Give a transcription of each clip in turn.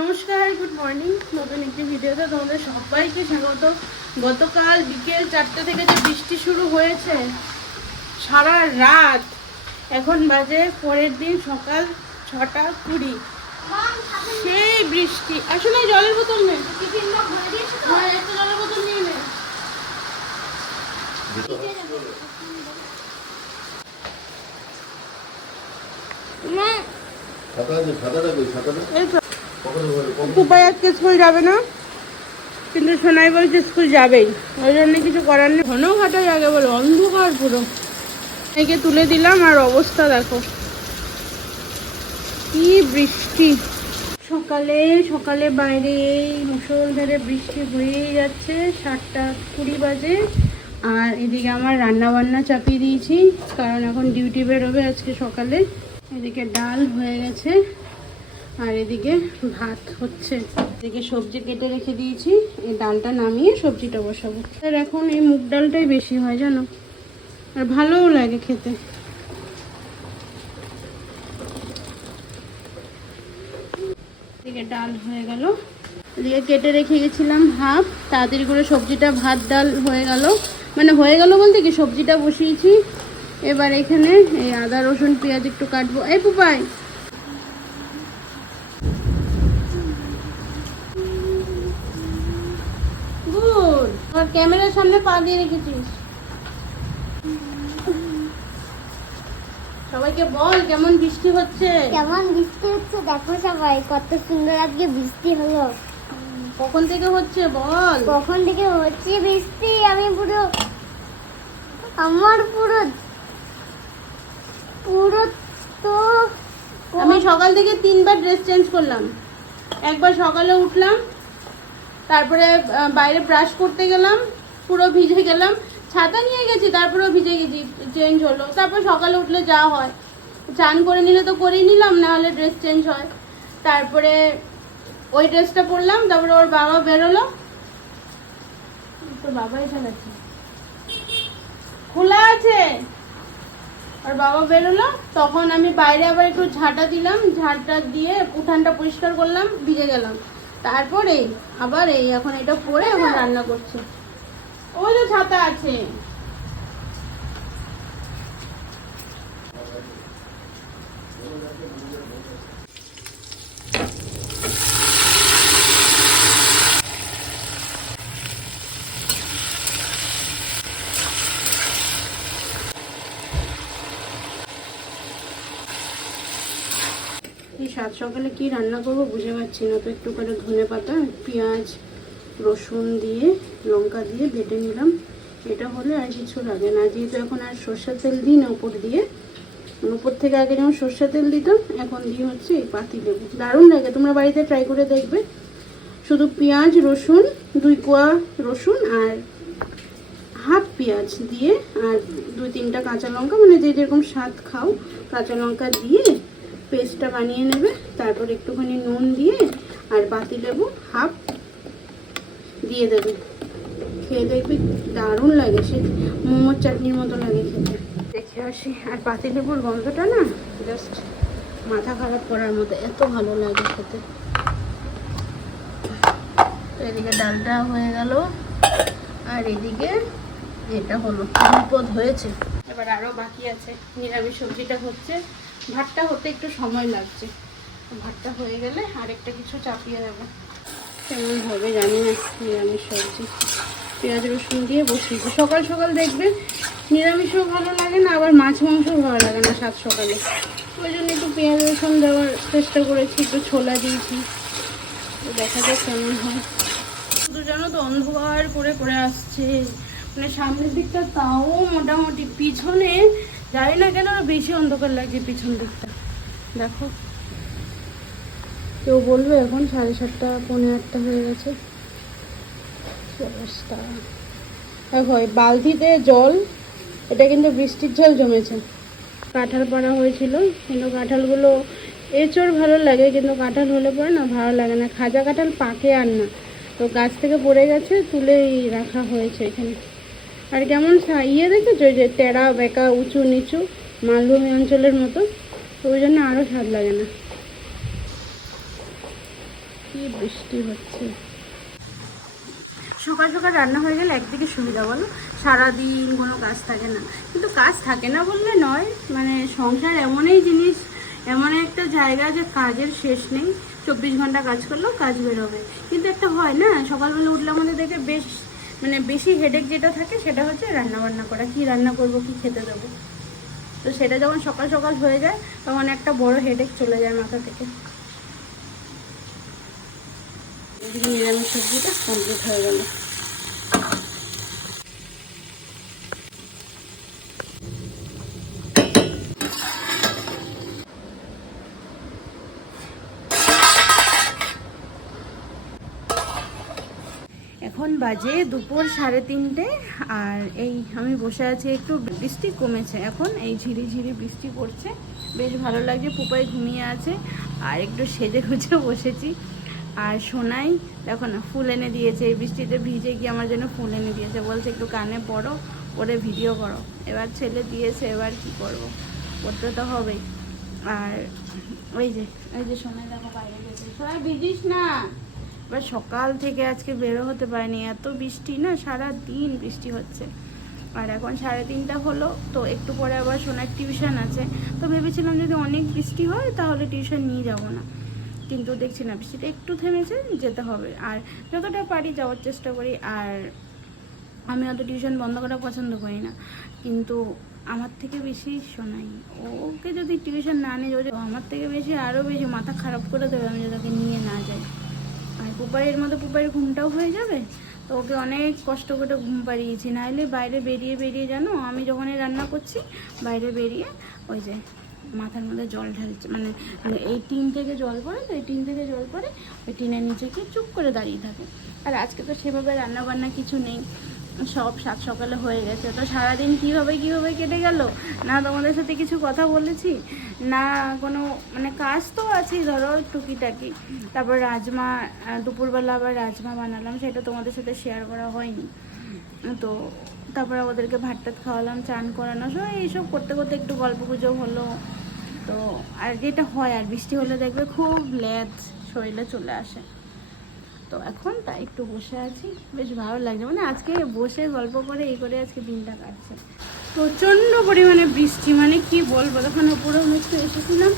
নমস্কার good morning নতুন একটি ভিডিওতে তোমাদের সবাইকে স্বাগত। গতকাল বিকেল চারটে থেকে যে বৃষ্টি শুরু হয়েছে সারা রাত এখন বাজে পরের দিন সকাল ছটা কুড়ি। সেই বৃষ্টি আসলে জলের বোতল নেই। হ্যাঁ জলের বোতল নিয়ে নে। মা, খাতা আছে খাতাটা কই খাতাটা আজকে স্কুল যাবে না। কিন্তু সোনাই বলছে স্কুল যাবেই। ওই জন্য কিছু করার নেই। ঘন ঘাটা বলো, অন্ধকার পুরো। একে তুলে দিলাম, আর অবস্থা দেখো। কি বৃষ্টি। সকালে সকালে বাইরে এই মুসলধারে বৃষ্টি হয়েই যাচ্ছে, সাতটা কুড়ি বাজে। আর এদিকে আমার রান্না বান্না চাপিয়ে দিয়েছি, কারণ এখন ডিউটি বেরোবে আজকে সকালে। এদিকে ডাল হয়ে গেছে। আর এদিকে ভাত হচ্ছে। এদিকে সবজি কেটে রেখে দিয়েছি। এই ডালটা নামিয়ে সবজিটা বসাবো। আর এখন এই মুগ ডালটাই বেশি হয়, জানো? আর ভালোও লাগে খেতে। এদিকে ডাল হয়ে গেল। এদিকে কেটে রেখে গেছিলাম হাফ তাড়াতাড়ি করে সবজিটা, ভাত, ডাল হয়ে গেল। মানে হয়ে গেল বলতে কি? সবজিটা বসিয়েছি। এবার এখানে এই আদা, রসুন, পেঁয়াজ একটু কাটবো। এই পুপাই! ক্যামেরার সামনে পা দিয়ে রেখেছিস। সবাইকে বল কেমন বৃষ্টি হচ্ছে? কেমন বৃষ্টি হচ্ছে? দেখো সবাই কত সুন্দর আজকে বৃষ্টি হলো। কখন থেকে হচ্ছে বল? কখন থেকে হচ্ছে বৃষ্টি? আমি পুরো আমার পুরো পুরো তো আমি সকাল থেকে তিনবার ড্রেস চেঞ্জ করলাম। একবার সকালে উঠলাম তারপরে বাইরে ব্রাশ করতে গেলাম, পুরো ভিজে গেলাম, ছাতা নিয়ে গেছি, তারপরেও ভিজে গেছি চেঞ্জ হলো। তারপর সকালে উঠলে যা হয়। চান করে নিলে তো করেই নিলাম, না হলে ড্রেস চেঞ্জ হয়। তারপরে ওই ড্রেসটা পরলাম, তারপরে ওর বাবা বেরোলো। তোর বাবা এসে গেছে। খোলা আছে। আর বাবা বেরোলো, তখন আমি বাইরে আবার একটু ঝাঁটা দিলাম, ঝাঁটা দিয়ে উঠানটা পরিষ্কার করলাম, ভিজে গেলাম। তারপরে আবার এই এখন এটা পরে এখন রান্না করছে। ও যে ছাতা আছে। সাত সকালে কি রান্না করব বুঝে পাচ্ছি না। তো একটু করে ধনে পাতা, পেঁয়াজ, রসুন দিয়ে, লঙ্কা দিয়ে বেটে নিলাম। এটা হলে আর কিছু লাগে না। যেহেতু এখন আর সর্ষের তেল দিই না উপর দিয়ে উপর থেকে আগে যেমন সর্ষের তেল দিতাম, এখন দিয়ে হচ্ছে এই পাতি লেবু। দারুণ লাগে, তোমরা বাড়িতে ট্রাই করে দেখবে। শুধু পেঁয়াজ, রসুন, দুই কোয়া রসুন আর হাফ পেঁয়াজ দিয়ে আর দুই তিনটা কাঁচা লঙ্কা মানে যে যেরকম স্বাদ খাও, কাঁচা লঙ্কা দিয়ে পেস্টটা বানিয়ে নেবে। তারপর একটুখানি নুন দিয়ে আর বাতি লেবু হাফ দিয়ে দেবে। খেয়ে দেখবি দারুণ লাগে সে। মোমোর চাটনির মতো লাগে খেতে। দেখে আসি। আর পাতি লেবুর গন্ধটা না জাস্ট মাথা খারাপ করার মতো। এত ভালো লাগে খেতে। এদিকে ডালটা হয়ে গেল। আর এদিকে এটা হলো। বিপদ হয়েছে। এবার আরও বাকি আছে। নিরামিষ সবজিটা হচ্ছে। ভাতটা হতে একটু সময় লাগছে। ভাতটা হয়ে গেলে আরেকটা কিছু চাপিয়ে দেবো। কেমন হবে জানি না, নিরামিষ সবজি। পেঁয়াজ রসুন দিয়ে বসিয়েছি। সকাল সকাল দেখবে নিরামিষও ভালো লাগে না, আবার মাছ মাংসও ভালো লাগে না সাত সকালে। ওই জন্য একটু পেঁয়াজ রসুন দেওয়ার চেষ্টা করেছি, একটু ছোলা দিয়েছি। দেখা যাক কেমন হয়। শুধু জানো তো অন্ধকার করে করে আসছে। মানে সামনের দিকটা তাও মোটামুটি পিছনে জানি না কেন, বেশি অন্ধকার লাগছে পিছন দিকটা। দেখো। কেউ বলবে এখন সাড়ে সাতটা, পৌনে আটটা হয়ে গেছে। অবস্থা। দেখো বালতিতে জল, এটা কিন্তু বৃষ্টির জল জমেছে। কাঁঠাল পাড়া হয়েছিল, কিন্তু কাঁঠালগুলো এঁচড় ভালো লাগে, কিন্তু কাঁঠাল হলে পরে না ভালো লাগে না। খাজা কাঁঠাল পাকে আর না। তো গাছ থেকে পড়ে গেছে, তুলেই রাখা হয়েছে এখানে। আর কেমন ইয়ে দেখেছ যে টেরা, বেঁকা, উঁচু, নিচু, মালভূমি অঞ্চলের মতো? ওই জন্য আরও স্বাদ লাগে না। কি বৃষ্টি হচ্ছে। সকাল সকাল রান্না হয়ে গেলে একদিকে সুবিধা, বলো? সারাদিন কোনো কাজ থাকে না। কিন্তু কাজ থাকে না বললে নয়। মানে সংসার এমনই জিনিস, এমন একটা জায়গা যে কাজের শেষ নেই। চব্বিশ ঘণ্টা কাজ করলেও কাজ বেরোবে। কিন্তু একটা হয় না, সকালবেলা উঠলে আমাদের দেখে বেশ মানে বেশি হেডেক যেটা থাকে সেটা হচ্ছে রান্না বান্না করা। কি রান্না করব, কি খেতে দেবো? তো সেটা যখন সকাল সকাল হয়ে যায়, তখন একটা বড় হেডেক চলে যায় মাথা থেকে। নিরামিষ সবজিটা কমপ্লিট হয়ে গেল এখন বাজে দুপুর সাড়ে তিনটে, আর এই আমি বসে আছি একটু বৃষ্টি কমেছে এখন, এই ঝিরি ঝিরি বৃষ্টি পড়ছে। বেশ ভালো লাগছে, পুপাই ঘুমিয়ে আছে, আর একটু সেজে গুজে বসেছি। আর সোনাই, দেখো না, ফুল এনে দিয়েছে, এই বৃষ্টিতে ভিজে গিয়ে আমার জন্য ফুল এনে দিয়েছে। বলছে, একটু কানে পড়ো পরে ভিডিও করো। এবার ছেলে দিয়েছে, এবার কি করব? করতে তো হবেই। আর ওই যে ওই যে সোনাই, দেখো বাইরে গেছে। সোনাই, ভিজিস না। এবার সকাল থেকে আজকে বেরো হতে পারিনি। এত বৃষ্টি না, সারা দিন বৃষ্টি হচ্ছে। আর এখন সাড়ে তিনটা হলো, তো একটু পরে আবার সোনার টিউশন আছে। তো ভেবেছিলাম যদি অনেক বৃষ্টি হয়, তাহলে টিউশন নিয়ে যাব না। কিন্তু দেখছি না বৃষ্টিটা একটু থেমেছে, যেতে হবে। আর যতটা পারি যাওয়ার চেষ্টা করি। আর আমি অত টিউশন বন্ধ করা পছন্দ করি না। কিন্তু আমার থেকে বেশি শোনাই ওকে যদি টিউশন না নিয়ে আমার থেকে বেশি আরও বেশি মাথা খারাপ করে দেবে আমি যদি নিয়ে না যাই। পুপাইয়ের মতো পুপাইয়ের ঘুমটাও হয়ে যাবে? তো ওকে অনেক কষ্ট করে ঘুম পাড়িয়েছি। নাহলে বাইরে বেরিয়ে বেরিয়ে জানো, আমি যখন রান্না করছি, বাইরে বেরিয়ে ওই যে মাথার মধ্যে জল ঢালছে মানে এই টিন থেকে জল পড়ে, তো এই টিন থেকে জল পড়ে, ওই টিনের নিচে গিয়ে চুপ করে দাঁড়িয়ে থাকে। আর আজকে তো সেভাবে রান্না বান্না কিছু নেই। সব সাত সকালে হয়ে গেছে। তো সারাদিন কীভাবে কীভাবে কেটে গেল? না তোমাদের সাথে কিছু কথা বলেছি? না কোনো মানে কাজ তো আছেই, ধরো টুকিটাকি। তারপর রাজমা দুপুরবেলা আবার রাজমা বানালাম, সেটা তোমাদের সাথে শেয়ার করা হয়নি। তো তারপরে ওদেরকে ভাত টাত খাওয়ালাম, চান করানো, সব এইসব করতে করতে একটু গল্প গুজব হলো। তো আর যেটা হয়, আর বৃষ্টি হলে দেখবে খুব লেজ শরীরে চলে আসে। তো এখন তাই একটু বসে আছি। বেশ ভালো লাগছে। মানে আজকে বসে গল্প করে এই করে আজকে দিনটা কাটছে। প্রচণ্ড পরিমাণে বৃষ্টি মানে কি বলব? তখন উপরে একটু এসেছিলাম,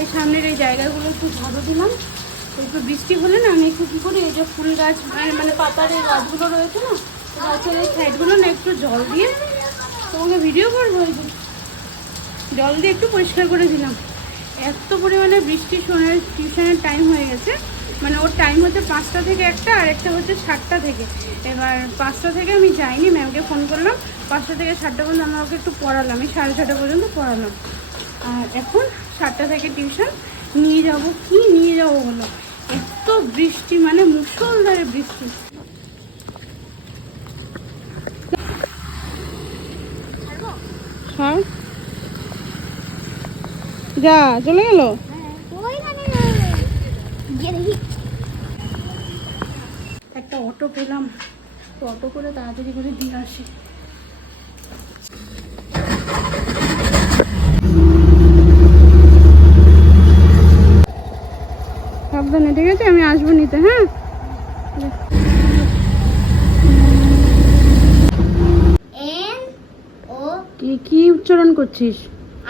এই সামনের এই জায়গাগুলো একটু ঝাড়ু দিলাম। একটু বৃষ্টি হলে না, আমি একটু কী করি, এই যে ফুল গাছ মানে মানে পাতার এই গাছগুলো রয়েছে না গাছের এই সাইডগুলো না একটু জল দিয়ে তোমাকে ভিডিও করব এই যে। জল দিয়ে একটু পরিষ্কার করে দিলাম। এত পরিমাণে বৃষ্টি শোনার টিউশনের টাইম হয়ে গেছে। মানে ওর টাইম হচ্ছে পাঁচটা থেকে একটা আর একটা হচ্ছে সাতটা থেকে। এবার পাঁচটা থেকে আমি যাইনি ম্যামকে ফোন করলাম। পাঁচটা থেকে সাতটা পর্যন্ত আমরা ওকে একটু পড়ালাম, এই সাড়ে ছটা পর্যন্ত পড়ালাম। আর এখন সাতটা থেকে টিউশন নিয়ে যাব কি? নিয়ে যাব বলো? এত বৃষ্টি মানে মুসলধারে বৃষ্টি। হ্যাঁ? যা, চলে গেল ওইখানে গিয়ে দেখি একটা অটো পেলাম। তো অটো করে তাড়াতাড়ি করে দিয়ে আসি। সাবধানে, ঠিক আছে? আমি আসব নিতে হ্যাঁ? কি উচ্চারণ করছিস?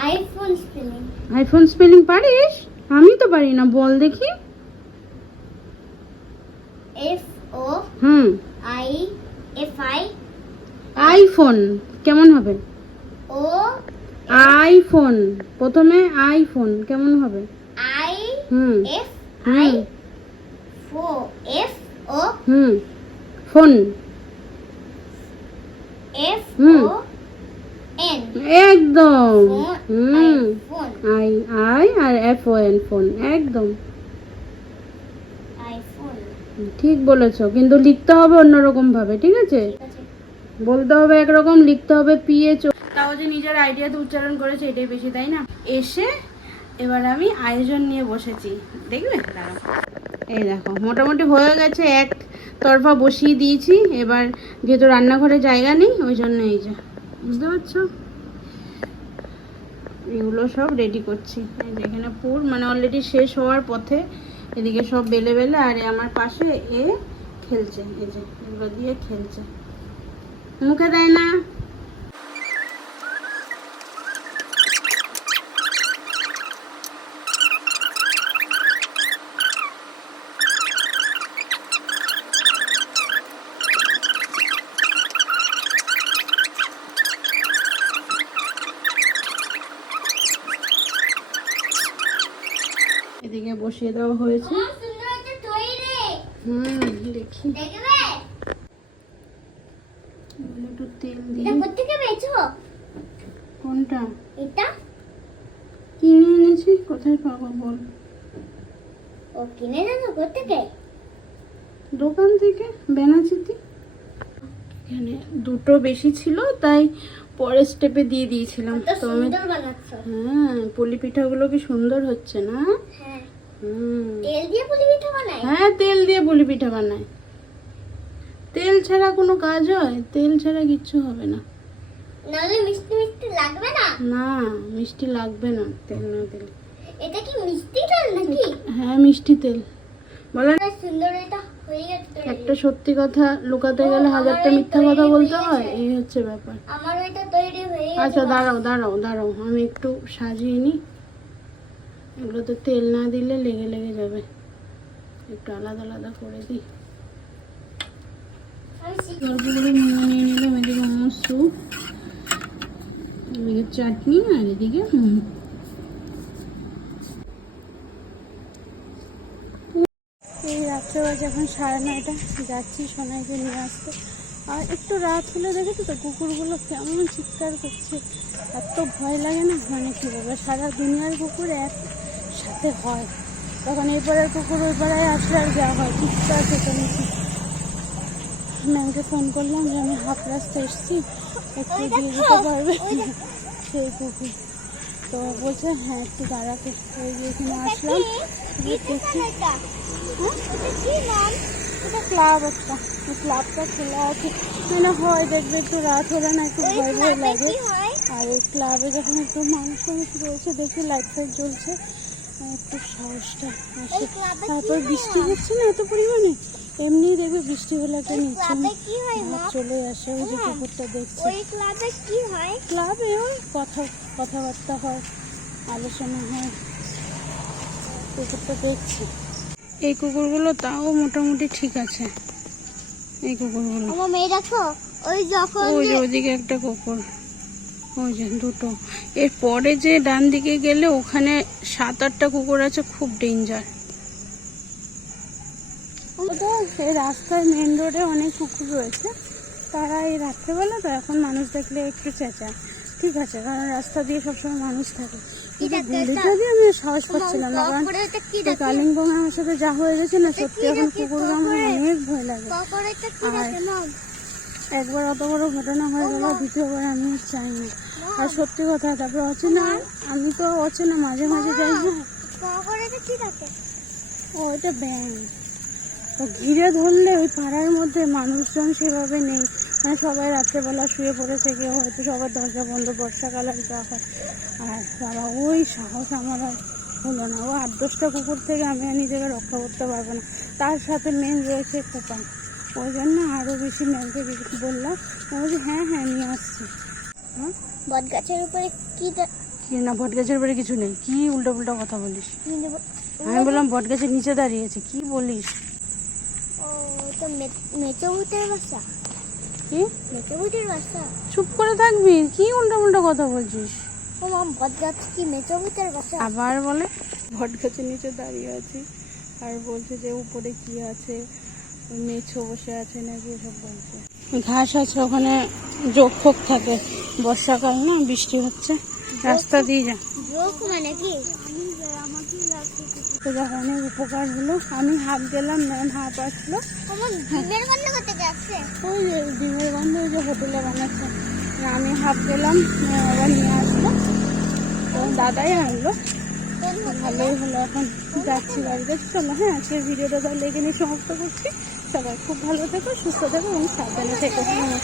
আইফোন স্পেলিং আইফোন স্পেলিং পারিস? আমি তো পারি না, বল দেখি। F O hmm. I F I? IPhone কেমন হবে? ও আইফোন প্রথমে আইফোন কেমন হবে? I hmm. এফ আই ফো এফ ও? হুম। ফোন। এফ। ও? এন। একদম। হুম। আই আই আর এফ ও এন ফোন। একদম। ঠিক বলেছ কিন্তু লিখতে হবে অন্যরকম ভাবে ঠিক আছে? বলতে হবে একরকম লিখতে হবে পিএচ তাও যে নিজের আইডিয়াতে উচ্চারণ করেছে এটাই বেশি তাই না? এসে এবার আমি আয়োজন নিয়ে বসেছি। দেখবে এই দেখো মোটামুটি হয়ে গেছে এক তরফা বসিয়ে দিয়েছি। এবার যেহেতু রান্নাঘরে জায়গা নেই ওই জন্য এই যে বুঝতে পারছ? এগুলো সব রেডি করছি। এখানে পুর মানে অলরেডি শেষ হওয়ার পথে এদিকে সব বেলে বেলে, আর আমার পাশে এ খেলছে, এই যে, এগুলো দিয়ে খেলছে। মুখে দেয় না এদিকে বসিয়ে দেওয়া হয়েছে। হুম দেখি। একটু তেল দিয়ে কোনটা? এটা? কিনে এনেছি? কোথায় পাবো বল। ও কিনে জানো কোথেকে দোকান থেকে বেনাচিতি। এখানে দুটো বেশি ছিল তাই পরের স্টেপে দিয়ে দিয়েছিলাম। তো আমি বানাচ্ছো। হ্যাঁ পুলি পিঠাগুলো কি সুন্দর হচ্ছে না? হ্যাঁ। তেল দিয়ে পুলি পিঠা বানাই হ্যাঁ তেল দিয়ে পুলি পিঠা বানায়। তেল ছাড়া কোনো কাজ হয়? তেল ছাড়া কিচ্ছু হবে না। নাহলে মিষ্টি মিষ্টি লাগবে না? না মিষ্টি লাগবে না তেল না দিলে। এটা কি মিষ্টি তেল নাকি? হ্যাঁ মিষ্টি তেল। বলে সুন্দর এটা হয়ে গেছে একটা সত্যি কথা লুকাতে গেলে হাজারটা মিথ্যা কথা বলতে হয় এই হচ্ছে ব্যাপার। আমার ওইটা তৈরি হয়ে গেছে আচ্ছা দাঁড়াও দাঁড়াও দাঁড়াও। আমি একটু সাজিয়ে নিই। এগুলোতে তেল না দিলে লেগে লেগে যাবে। একটু আলাদা আলাদা করে দিই। আমি শিখ- গল্পগুলো নিয়ে নিলাম, এদিকে মোমোর স্যুপ, এদিকে চাটনি, আর এদিকে মোমো। এই রাত্রে এখন সাড়ে নয়টা, যাচ্ছি সোনাইকে নিয়ে আসতে। আর একটু রাত হলে দেখেছ তো, কুকুরগুলো কেমন চিৎকার করছে। এত ভয় লাগে না মানে কী বলব সারা দুনিয়ার কুকুর এক সাথে হয়। তখন এই পাড়ার কুকুর ওই পাড়ায় আসলে আর যা হয়। চিৎকার চেঁচামেচি ম্যামকে ফোন করলাম যে আমি হাফ রাস্তা এসেছি। একটু দিয়ে দিতে পারবে? সেই কুকুর। তো বলছে হ্যাঁ একটু দাঁড়াতে ওই যে এখানে আসলাম। দেখছি। এটা? ক্লাব একটা। ক্লাবটা খোলা আছে। মানে হয় দেখবে একটু রাত হলে না একটু ভয় ভয় লাগে। আর ওই ক্লাবে যখন একটু মানুষ মানুষ রয়েছে দেখি লাইট ফাইট জ্বলছে। একটু সাহসটা আসে। তারপর বৃষ্টি হচ্ছে না এত পরিমাণে? এমনি দেখবে বৃষ্টি হলে একটা নিচে কি হয় চলে আসে ওই যে হ্যাঁ। কুকুরটা দেখছে। ওই ক্লাবে কি হয়? ক্লাবে ওই কথা কথাবার্তা হয় আলোচনা হয়। কুকুরটা দেখছি। এই কুকুরগুলো তাও মোটামুটি ঠিক আছে। এই কুকুরগুলো। আমার মেয়ে দেখো ওই যখন ওই ওদিকে একটা কুকুর। ওই যে দুটো। এর পরে যে ডান দিকে গেলে ওখানে সাত আটটা কুকুর আছে খুব ডেঞ্জার এই রাস্তায় মেন রোডে অনেক কুকুর রয়েছে। তারা এই রাত্রেবেলা তো এখন মানুষ দেখলে একটু চেঁচায় ঠিক আছে কারণ রাস্তা দিয়ে সবসময় মানুষ থাকে। কিন্তু গুলিটা দিয়ে আমি সাহস পাচ্ছিলাম না কারণ ককরে এটা কি এই দেখে কালিম্পং আমার সাথে যা হয়ে গেছে না সত্যি এখন কুকুরকে আমার অনেক ভয় লাগে। ককরে এটা কি আর- একবার অত বড় ঘটনা হয়ে গেল, দ্বিতীয়বার আমি চাই না আর সত্যি কথা, তারপর অচেনা, আমি তো অচেনা, মাঝে মাঝে যাই না। ও, এটা ব্যাং তো ঘিরে ধরলে ওই পাড়ার মধ্যে মানুষজন সেভাবে নেই। মানে সবাই রাত্রেবেলা শুয়ে পড়েছে, কেউ হয়তো সবার দরজা বন্ধ বর্ষাকালে যা হয়। আর বাবা, ওই সাহস আমার আর হলো না। ও আট দশটা কুকুর থেকে আমি আর নিজেকে রক্ষা করতে পারব না। তার সাথে মেন রয়েছে কুপান। ওই জন্য আরও বেশি ম্যামকে বললাম। বলছে হ্যাঁ হ্যাঁ নিয়ে আসছি। হ্যাঁ? বট গাছের উপরে কি কি না বট গাছের উপরে কিছু নেই। কি উল্টো পুল্টো কথা বলিস? আমি বললাম বট গাছের নিচে দাঁড়িয়েছে কি বলিস? ও তো মেচে ভূতের বাসা কি? মেচে ভূতের বাসা চুপ করে থাকবি কি উল্টো পুল্টো কথা বলছিস? ও মাম বট গাছ কি মেচে ভূতের বাসা আবার বলে বট গাছের নিচে দাঁড়িয়ে আছি। আর বলছে যে উপরে কি আছে? মেছো বসে আছে নাকি এসব বলছে। ঘাস আছে ওখানে যোগ ফোক থাকে। বর্ষাকাল না বৃষ্টি হচ্ছে। রাস্তা দিয়ে যা। মানে কি? তো যাক অনেক উপকার হলো। আমি হাফ গেলাম ম্যাম হাফ আসলো। ওই যে ডিমের গন্ধ ওই যে হোটেলে বানাচ্ছে। আমি হাফ গেলাম ম্যাম আবার নিয়ে আসলো। তো দাদাই আনলো। ভালোই হলো, এখন যাচ্ছি বাড়িতে। চলো হ্যাঁ আজকের ভিডিওটা তাহলে এখানে সমাপ্ত করছি। সবাই খুব ভালো থেকো, সুস্থ থেকো, এবং সাবধানে থেকো।